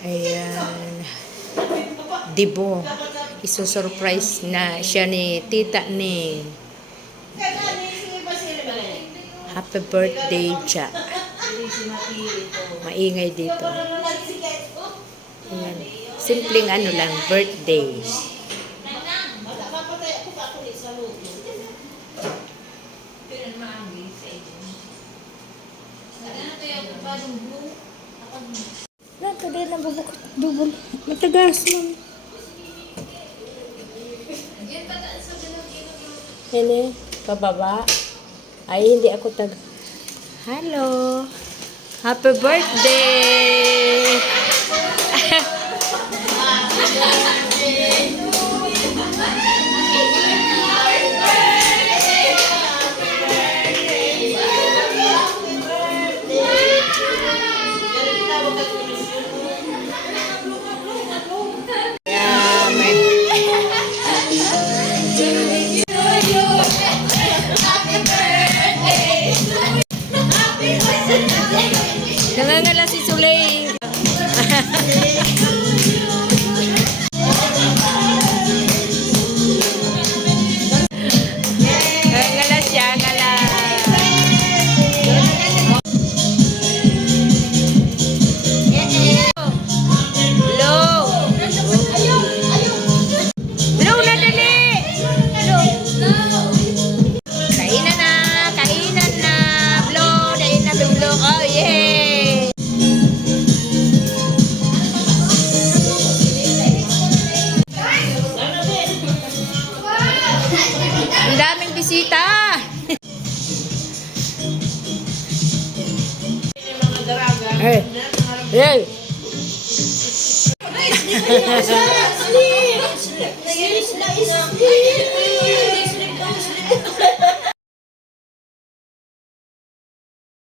Ayan. Dibo. Isusurprise na siya ni Tita Ning. Happy birthday, Jack. Maingay dito. Ayan. Simpleng ano lang, birthday. Nato din ang bubukot dubol. Matagas lang. Hele, pababa. Ay, hindi ako tag... Hello! Happy birthday! Nangangala si Sulay. Nangangala siya, ngala. Low. Low na dali. Low. Kainan na. Kainan na. Blow. Dahil na blow. Oh, yeah. Ang daming bisita. Hey. Hey.